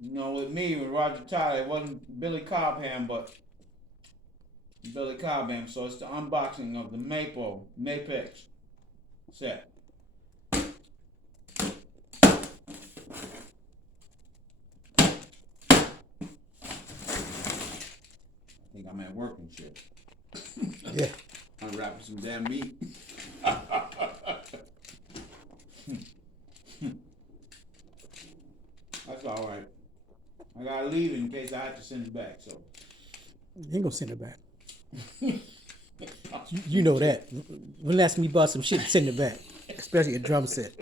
You know, with me, with Rodger Tyler, it wasn't Billy Cobham, but Billy Cobham. So it's the unboxing of the mapex set. I think I'm at work and shit. Yeah. Unwrapping some damn meat. That's all right. I gotta leave it in case I have to send it back. So You ain't gonna send it back. You know that. When last time you bought some shit, send it back. Especially a drum set.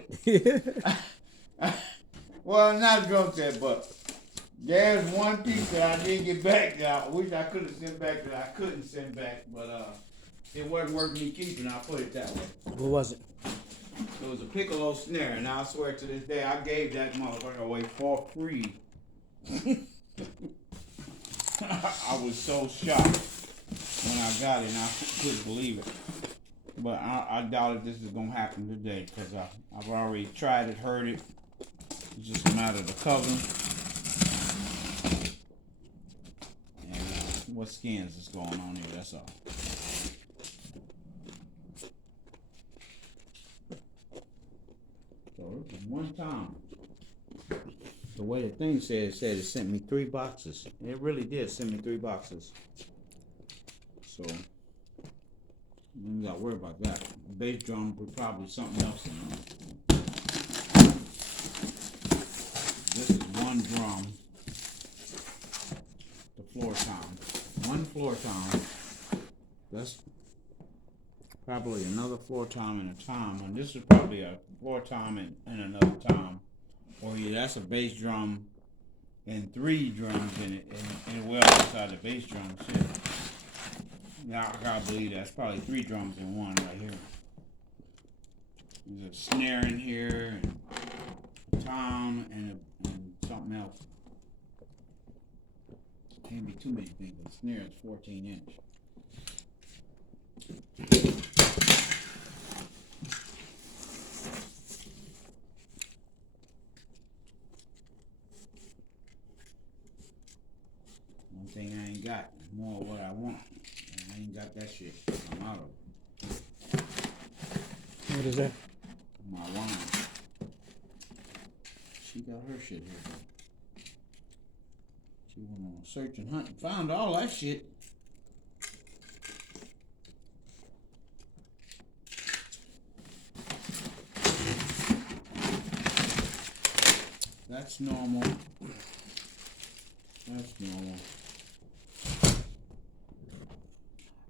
well, not a drum set, but there's one piece that I didn't get back that I wish I could have sent back that I couldn't send back, but it wasn't worth me keeping. I'll put it that way. What was it? It was a piccolo snare, and I swear to this day, I gave that motherfucker away for free. I was so shocked when I got it, and I couldn't believe it. But I doubt if this is gonna happen today, because I've already tried it, heard it. It's just a matter of the cover and what skins is going on here. That's all. So it was one time. The way the thing said it sent me 3 boxes. And it really did send me 3 boxes. So you gotta worry about that. The bass drum with probably something else in it. This is one drum. The floor tom. One floor tom. That's probably another floor tom and a tom. And this is probably a floor tom and another tom. Or yeah, that's a bass drum and 3 drums in it, and well inside the bass drum shit. Yeah, I gotta believe that's probably 3 drums in one right here. There's a snare in here, and a tom, and something else. Can't be too many things. The snare is 14-inch. One thing I ain't got, more of what I want. And I ain't got that shit. I'm out of it. What is that? My wine. She got her shit here. She went on a search and hunt and found all that shit. That's normal. That's normal.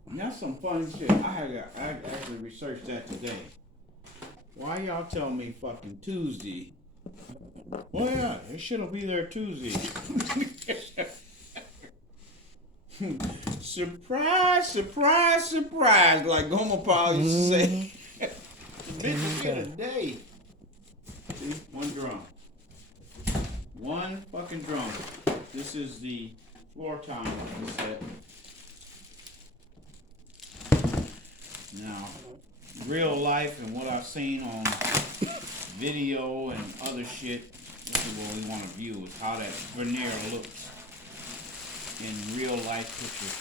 And that's some fun shit. I actually researched that today. Why y'all tell me fucking Tuesday? Well, yeah, it should've be there Tuesday. Surprise, surprise, surprise, like Gomer Paul used to say. The bitch get a day. See, one drum. One fucking drum. This is the floor tom set. Now, real life and what I've seen on video and other shit, this is what we want to view, is how that veneer looks in real life pictures.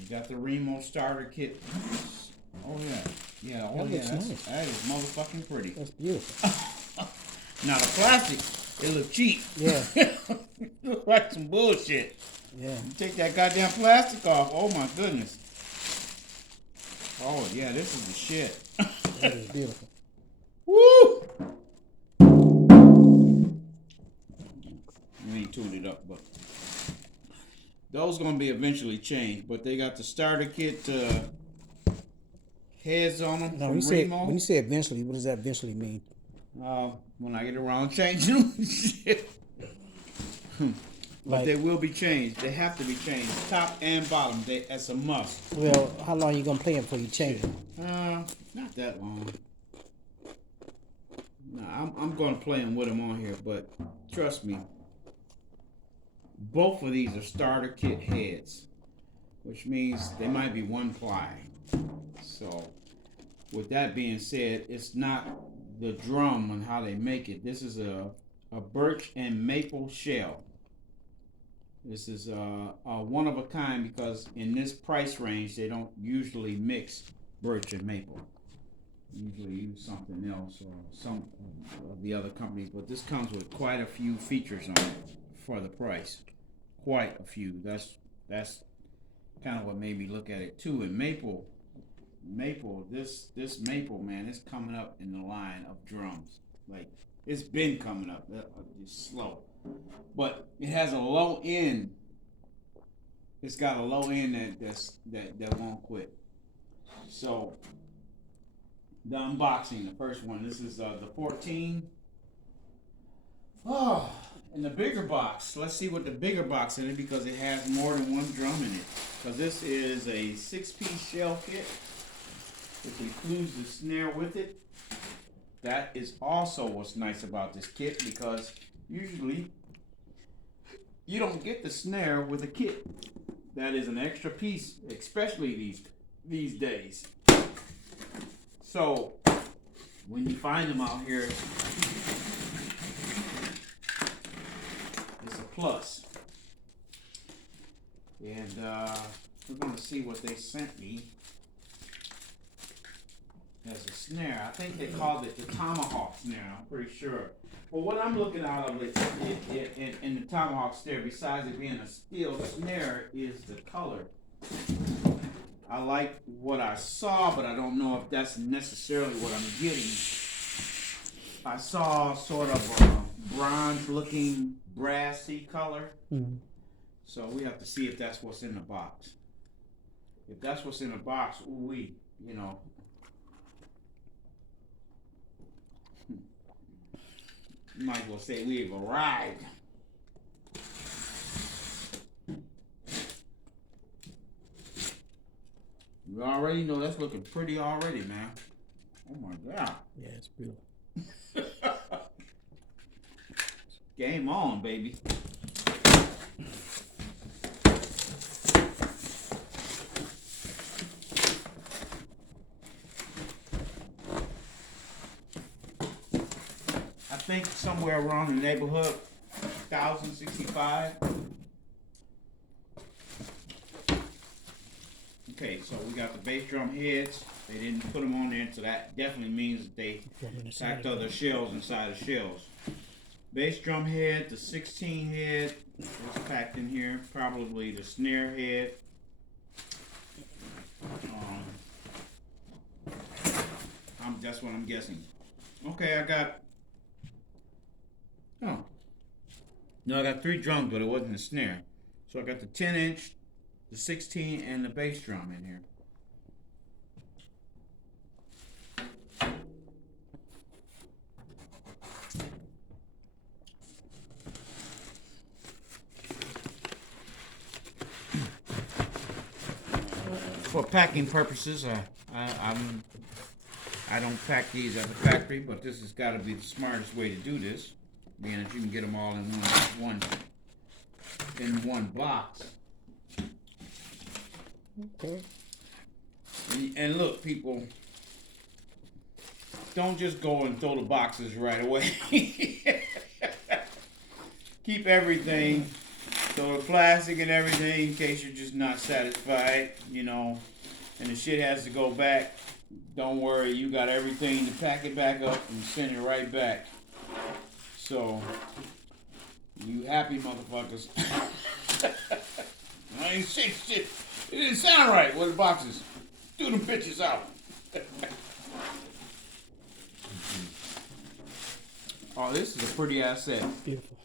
You got the Remo starter kit. Oh yeah. Yeah, oh That yeah, looks nice. that is motherfucking pretty. That's beautiful. Now the plastic, it look cheap. Yeah. Look like some bullshit. Yeah. You take that goddamn plastic off, oh my goodness. Oh yeah, this is the shit. That is beautiful. Woo! We ain't tuned it up, but those gonna be eventually changed. But they got the starter kit heads on them Now, from Remo. when you say eventually, what does that eventually mean? When I get around changing them, shit. But Like- they will be changed. They have to be changed, top and bottom. That's a must. Well, how long you gonna play it before you change it? Not that long. No, I'm gonna play them with them on here, but trust me, both of these are starter kit heads, which means they might be 1 ply. So, with that being said, it's not the drum and how they make it. This is a a birch and maple shell. This is one of a kind because in this price range they don't usually mix birch and maple. Usually use something else or some of the other companies, but this comes with quite a few features on it for the price. Quite a few. That's kind of what made me look at it too. And maple, this maple, man, it's coming up in the line of drums. Like it's been coming up. It's slow, but it has a low end. It's got a low end that won't quit. So the unboxing, the first one. This is the 14. Oh, in the bigger box. Let's see what the bigger box in it because it has more than one drum in it. Because this is a 6-piece shell kit, which includes the snare with it. That is also what's nice about this kit because usually you don't get the snare with a kit. That is an extra piece, especially these days. So when you find them out here, it's a plus. And we're gonna see what they sent me as a snare. I think they called it the tomahawk snare, I'm pretty sure. But what I'm looking out of it in the tomahawk snare, besides it being a steel snare, is the color. I like what I saw, but I don't know if that's necessarily what I'm getting. I saw sort of a bronze-looking brassy color. Mm-hmm. So we have to see if that's what's in the box. If that's what's in the box, ooh-wee, you know. You might as well say we've arrived. You already know that's looking pretty already, man. Oh my God. Yeah, it's beautiful. Game on, baby. I think somewhere around the neighborhood, 1,065. Okay, so we got the bass drum heads. They didn't put them on there, so that definitely means that they packed other shells inside the shells. Bass drum head, the 16 head was packed in here. Probably the snare head. That's what I'm guessing. Okay, I got. Oh. No, I got 3 drums, but it wasn't a snare. So I got the 10-inch, the 16, and the bass drum in here. For packing purposes, I don't pack these at the factory, but this has got to be the smartest way to do this, being that you can get them all in one box. Okay. And look, people, don't just go and throw the boxes right away. Keep everything, throw the plastic and everything in case you're just not satisfied, you know, and the shit has to go back. Don't worry, you got everything to pack it back up and send it right back. So, you happy motherfuckers. I ain't shit. It didn't sound right with the boxes. Do them bitches out. Oh, this is a pretty ass set. Beautiful.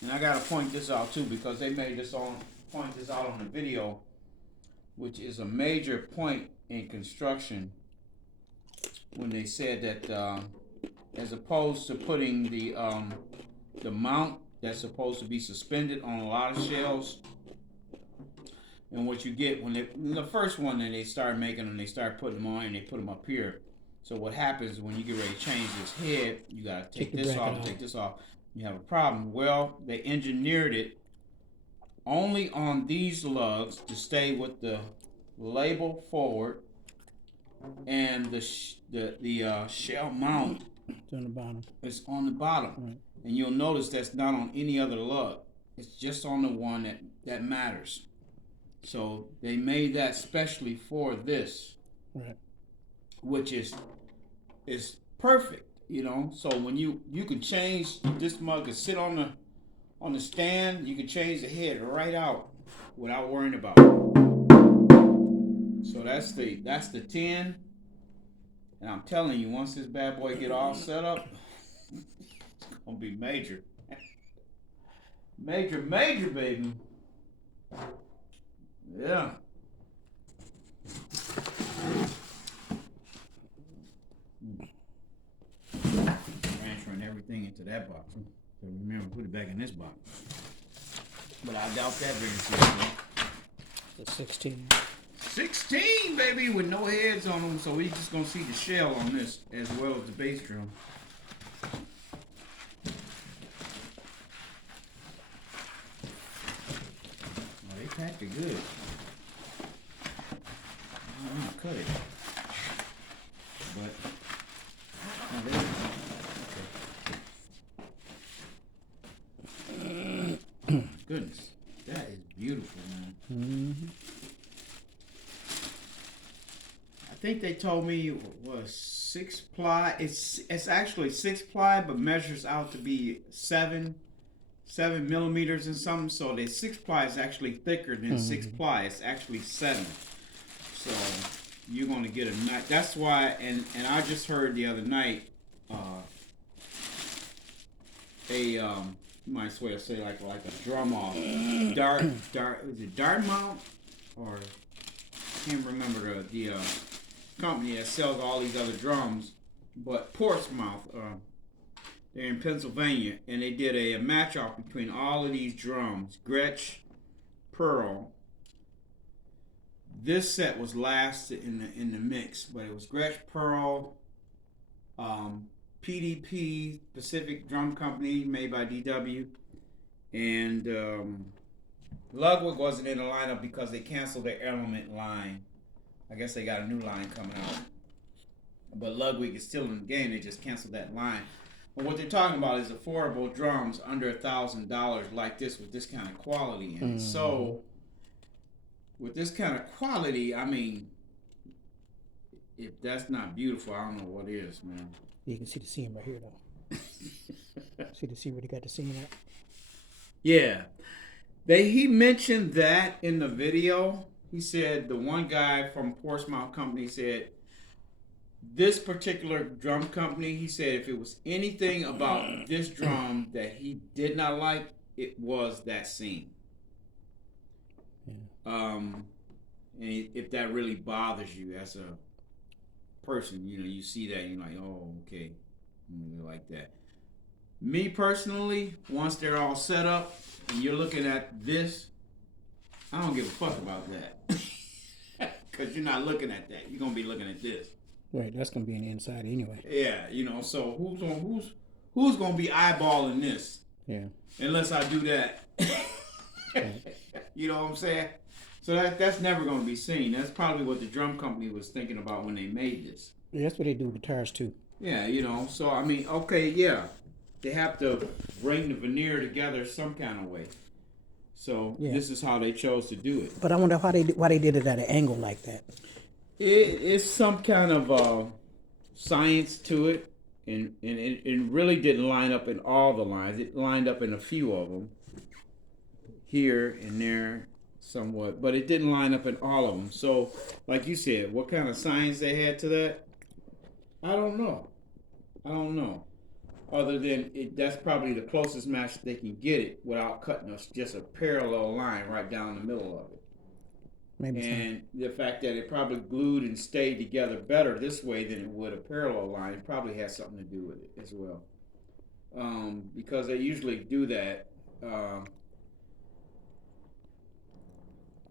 And I gotta point this out too because they made point this out on the video, which is a major point in construction when they said that as opposed to putting the mount that's supposed to be suspended on a lot of shells, and what you get when the first one that they start making them, they start putting them on and they put them up here. So what happens when you get ready to change this head, you gotta take this off, take this off. You have a problem. Well, they engineered it only on these lugs to stay with the label forward, and the shell mount It's on the bottom. It's on the bottom. Right. And you'll notice that's not on any other lug. It's just on the one that matters. So they made that specially for this. Right. Which is perfect, you know. So when you can change, this mug can sit on the stand, you can change the head right out without worrying about it. So that's the 10. And I'm telling you, once this bad boy get all set up, it's gonna be major. Major, baby. Yeah. Transferring everything into that box. So remember, put it back in this box. But I doubt that very seriously. It's 16. 16, baby, with no heads on them. So we just gonna see the shell on this as well as the bass drum. Oh, they packed it good. I don't know how to cut it. But oh, there we go. Okay. Goodness, that is beautiful, man. Mm-hmm. I think they told me it was 6 ply. It's actually 6 ply, but measures out to be 7 millimeters and something. So the 6 ply is actually thicker than 6 ply. It's actually 7. So you're gonna get a nice. That's why. And I just heard the other night. You might as well say like a drum off. Dart. Is it Dartmouth or I can't remember the company that sells all these other drums, but Portsmouth. They're in Pennsylvania, and they did a match off between all of these drums. Gretsch, Pearl. This set was last in the mix, but it was Gretsch, Pearl, PDP, Pacific Drum Company, made by DW, and Ludwig wasn't in the lineup because they canceled their Element line. I guess they got a new line coming out, but Ludwig is still in the game. They just canceled that line. But what they're talking about is affordable drums under $1,000 like this with this kind of quality in it. So with this kind of quality, I mean, if that's not beautiful, I don't know what is, man. You can see the seam right here, though. See where they got the seam at? Yeah. He mentioned that in the video. He said the one guy from Portsmouth Company said, this particular drum company, he said if it was anything about this drum that he did not like, it was that seam. Yeah. And if that really bothers you as a person, you know, you see that and you're like, oh, okay, like that. Me personally, once they're all set up and you're looking at this, I don't give a fuck about that. Because you're not looking at that. You're going to be looking at this. Right, that's going to be in the inside anyway. Yeah, you know, so who's going to be eyeballing this? Yeah. Unless I do that. Right. You know what I'm saying? So that's never going to be seen. That's probably what the drum company was thinking about when they made this. Yeah, that's what they do with guitars too. Yeah, you know, so I mean, okay, yeah. They have to bring the veneer together some kind of way. So This is how they chose to do it. But I wonder why they did it at an angle like that. It's some kind of science to it, and it really didn't line up in all the lines. It lined up in a few of them, here and there, somewhat, but it didn't line up in all of them. So, like you said, what kind of science they had to that? I don't know. Other than that's probably the closest match they can get it without cutting just a parallel line right down the middle of it. Maybe and the fact that it probably glued and stayed together better this way than it would a parallel line, it probably has something to do with it as well. Because they usually do that. I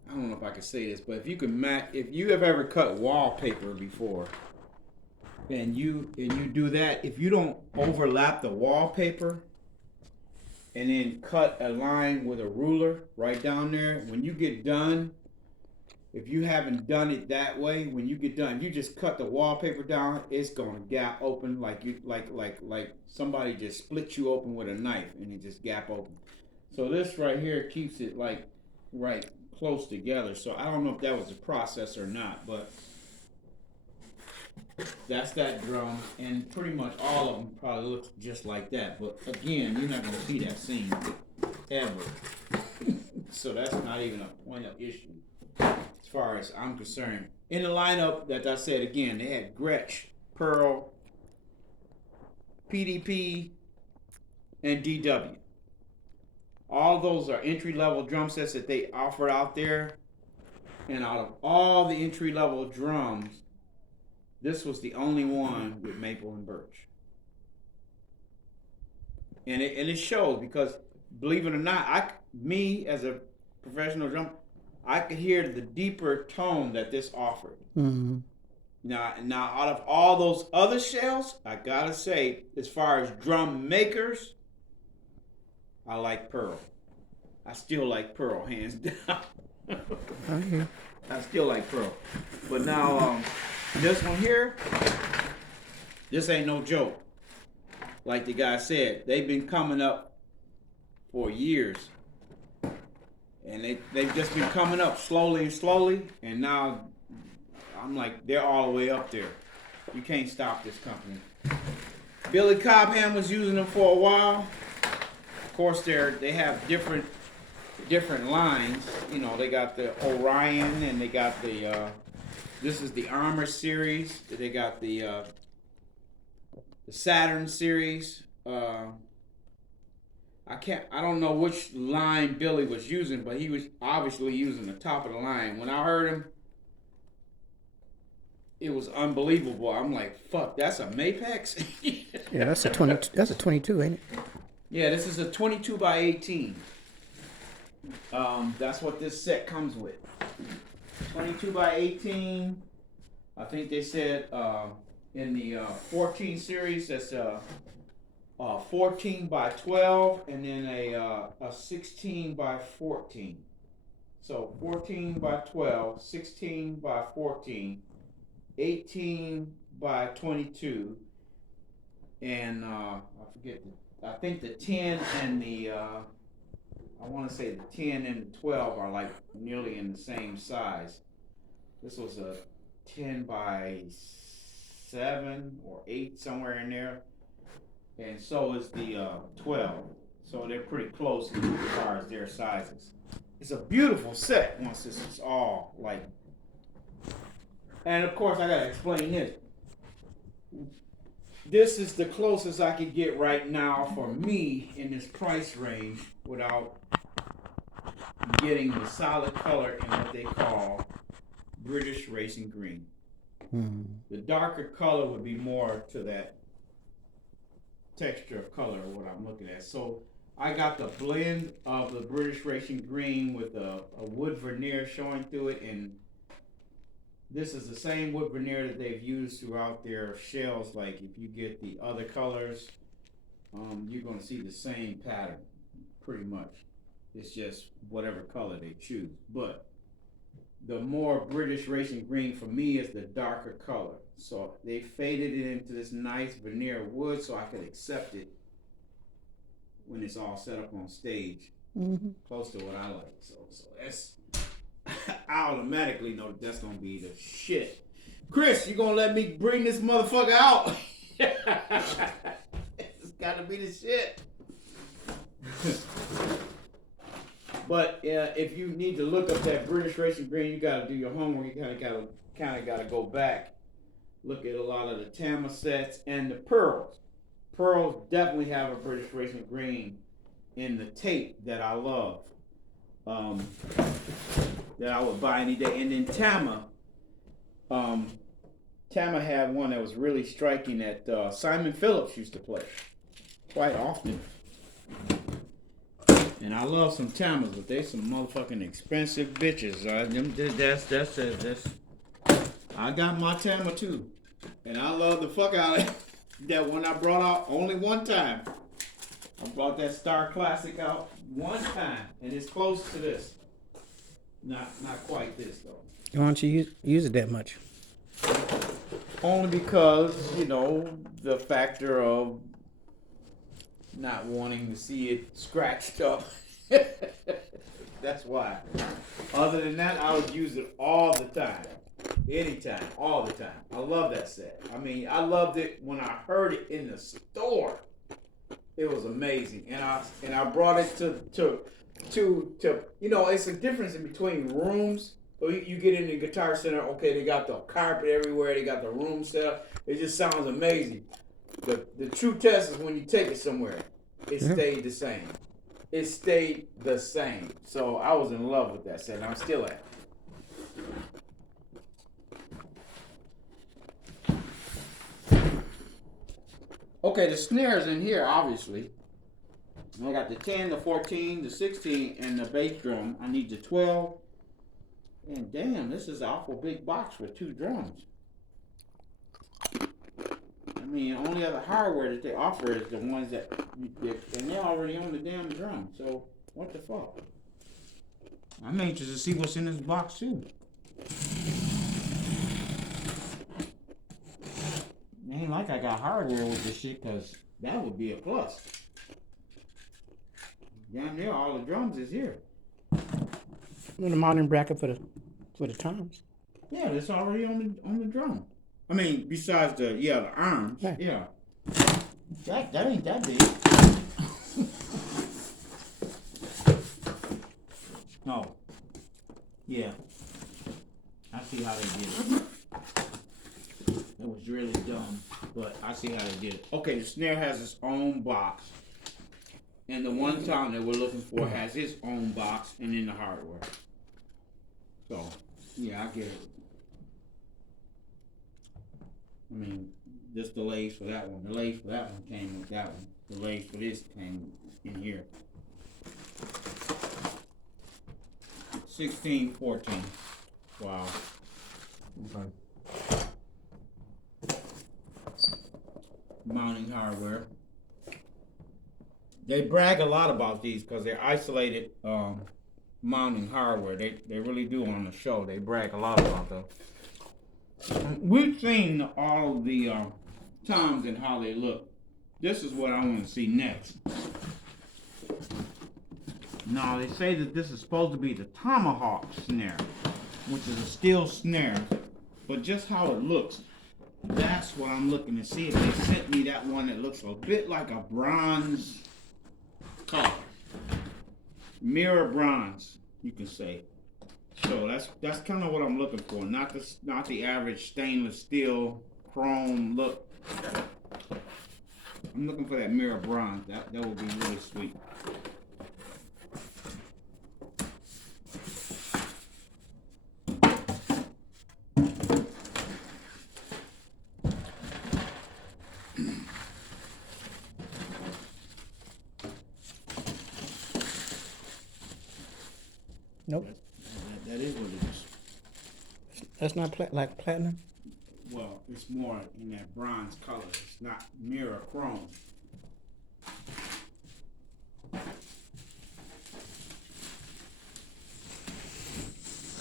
don't know if I can say this, but if you have ever cut wallpaper before, and you do that, if you don't overlap the wallpaper and then cut a line with a ruler right down there, when you get done, If you haven't done it that way, when you get done, if you just cut the wallpaper down, it's gonna gap open like you like somebody just split you open with a knife and it just gap open. So this right here keeps it like right close together. So I don't know if that was a process or not, but that's that drum, and pretty much all of them probably look just like that. But again, you're not gonna see that seam ever. So that's not even a point of issue as far as I'm concerned. In the lineup, that I said again, they had Gretsch, Pearl, PDP, and DW. All those are entry-level drum sets that they offer out there. And out of all the entry-level drums, this was the only one with maple and birch. And it shows because, believe it or not, me as a professional drummer, I could hear the deeper tone that this offered. Mm-hmm. Now, out of all those other shells, I gotta say, as far as drum makers, I like Pearl. I still like Pearl, hands down. Okay. I still like Pearl. But now, this one here, this ain't no joke. Like the guy said, they've been coming up for years. And they've just been coming up slowly and slowly. And now, I'm like, they're all the way up there. You can't stop this company. Billy Cobham was using them for a while. Of course, they have different lines. You know, they got the Orion and they got the this is the Armor series. They got the Saturn series. I don't know which line Billy was using, but he was obviously using the top of the line. When I heard him, it was unbelievable. I'm like, fuck, that's a mapex? Yeah, that's a 20. That's a 22, ain't it? Yeah, this is a 22 by 18. That's what this set comes with. 22 by 18. I think they said in the 14 series that's 14 by 12, and then a 16 by 14. So 14 by 12, 16 by 14, 18 by 22, and I forget. I think the 10 and the I want to say the 10 and the 12 are like nearly in the same size. This was a 10 by 7 or 8, somewhere in there. And so is the 12. So they're pretty close as far as their sizes. It's a beautiful set once this is all like. And of course, I gotta explain this. This is the closest I could get right now for me in this price range without getting the solid color in what they call British Racing Green. Mm-hmm. The darker color would be more to that texture of color of what I'm looking at. So I got the blend of the British Racing Green with a wood veneer showing through it, and this is the same wood veneer that they've used throughout their shells. Like if you get the other colors, you're gonna see the same pattern, pretty much. It's just whatever color they choose. But the more British Racing Green for me is the darker color. So they faded it into this nice veneer wood so I could accept it when it's all set up on stage, close to what I like. So that's, I automatically know that's gonna be the shit. Chris, you gonna let me bring this motherfucker out? It's gotta be the shit. But if you need to look up that British Racing Green, you gotta do your homework. You kind of gotta go back, look at a lot of the Tama sets and the pearls. Pearls definitely have a British Racing Green in the tape that I love, that I would buy any day. And then Tama had one that was really striking that Simon Phillips used to play quite often. And I love some Tamas, but they some motherfucking expensive bitches. That's I got my Tama too, and I love the fuck out of it. That one I brought out only one time. I brought that Star Classic out one time, and it's close to this. Not quite this though. Why don't you use it that much? Only because, you know, the factor of not wanting to see it scratched up. That's why. Other than that, I would use it all the time. Anytime, all the time. I love that set. I mean, I loved it when I heard it in the store. It was amazing. And I brought it to you know, it's a difference in between rooms. So you get in the Guitar Center, okay, they got the carpet everywhere, they got the room set up. It just sounds amazing. The true test is when you take it somewhere. It stayed the same. It stayed the same. So I was in love with that set, and I'm still at it. Okay, the snares in here, obviously. I got the 10, the 14, the 16, and the bass drum. I need the 12. And damn, this is an awful big box for 2 drums. I mean, the only other hardware that they offer is the ones that, and they're already on the damn drum. So, what the fuck? I'm anxious to see what's in this box too. It ain't like I got hardware with this shit, cause that would be a plus. Damn near all the drums is here. The mounting bracket for the toms. Yeah, it's already on the drum. I mean, besides the arms. Right. Yeah. That ain't that big. No. Yeah. I see how they did it. It was really dumb, but I see how they did it. Okay, the snare has its own box. And the one tom that we're looking for has its own box and then the hardware. So, yeah, I get it. I mean, just the lace for that one. The lace for that one came with that one. The lace for this came in here. 16, 14. Wow. Okay. Mounting hardware. They brag a lot about these because they're isolated mounting hardware. They really do on the show. They brag a lot about them. We've seen all of the toms and how they look. This is what I want to see next. Now they say that this is supposed to be the tomahawk snare, which is a steel snare, but just how it looks, that's what I'm looking to see. If they sent me that one that looks a bit like a bronze color, mirror bronze, you can say. So that's kind of what I'm looking for. Not the average stainless steel chrome look. I'm looking for that mirror bronze. That would be really sweet. Nope. That is what it is. That's not like platinum. Well, it's more in that bronze color. It's not mirror chrome.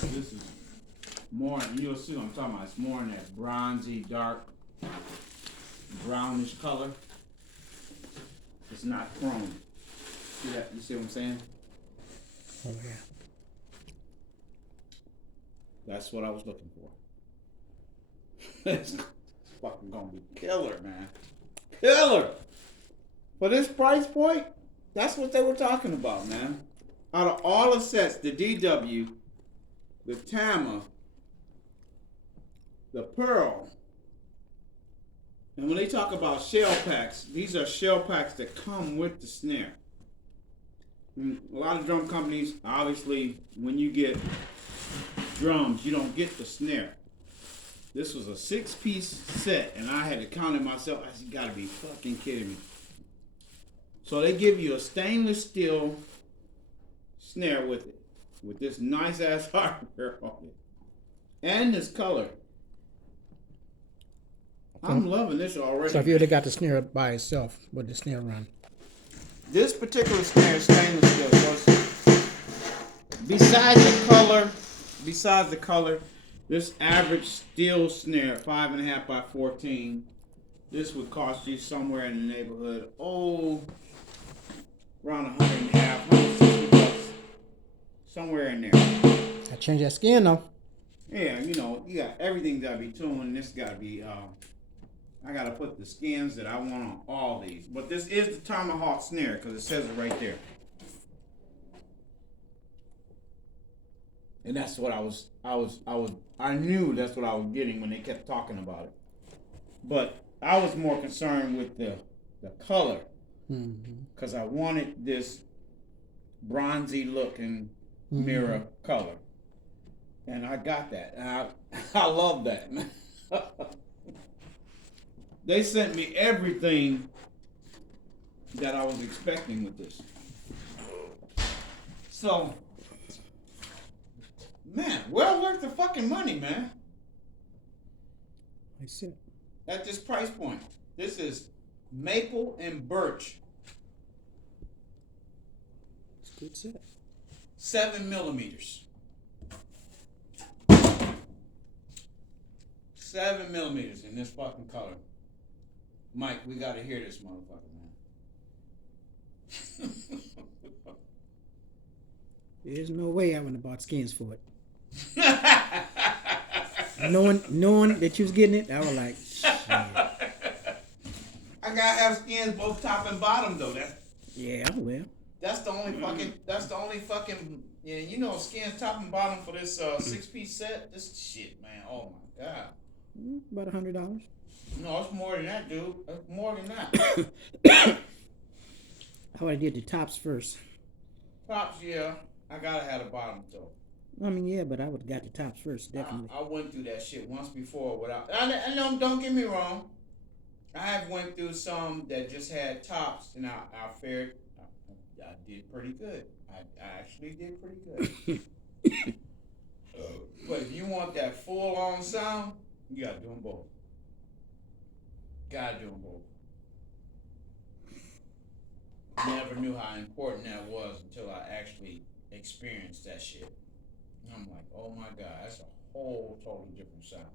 This is more, you'll see what I'm talking about. It's more in that bronzy, dark, brownish color. It's not chrome. See that? You see what I'm saying? Oh yeah. That's what I was looking for. It's fucking gonna be killer, man. Killer! For this price point, that's what they were talking about, man. Out of all the sets, the DW, the Tama, the Pearl, and when they talk about shell packs, these are shell packs that come with the snare. A lot of drum companies, obviously, when you get drums, you don't get the snare. This was a 6-piece set, and I had to count it myself. I said, you gotta be fucking kidding me. So they give you a stainless steel snare with it, with this nice ass hardware on it, and this color. I'm loving this already. So if you would have got the snare by itself, would the snare run? This particular snare is stainless steel. So besides the color, This average steel snare, 5.5 by 14. This would cost you somewhere in the neighborhood, around 150, 160 bucks, somewhere in there. I changed that skin though. Yeah, you know, you got everything gotta be tuned. And this gotta be. I gotta put the skins that I want on all these. But this is the tomahawk snare because it says it right there. And that's what I knew that's what I was getting when they kept talking about it. But I was more concerned with the color. Because I wanted this bronzy looking mirror color. And I got that. And I love that. They sent me everything that I was expecting with this. So, man, well worth the fucking money, man. I see. At this price point. This is maple and birch. It's a good set. 7 millimeters. 7 millimeters in this fucking color. Mike, we gotta hear this motherfucker, man. There's no way I wouldn't have bought skins for it. knowing that you was getting it, I was like, shit. I gotta have skins both top and bottom though. Yeah, well. That's the only fucking yeah, you know, skins top and bottom for this 6-piece set. This shit, man. Oh my god. About $100. No, it's more than that, dude. It's more than that. I would have did the tops first. Tops, yeah. I gotta have the bottom though. I mean, yeah, but I would have got the tops first, definitely. I went through that shit once before without. I know, don't get me wrong. I have went through some that just had tops, and I fared. I did pretty good. I actually did pretty good. But if you want that full on sound, you gotta do them both. Gotta do them both. Never knew how important that was until I actually experienced that shit. And I'm like, oh my god, that's a whole totally different sound.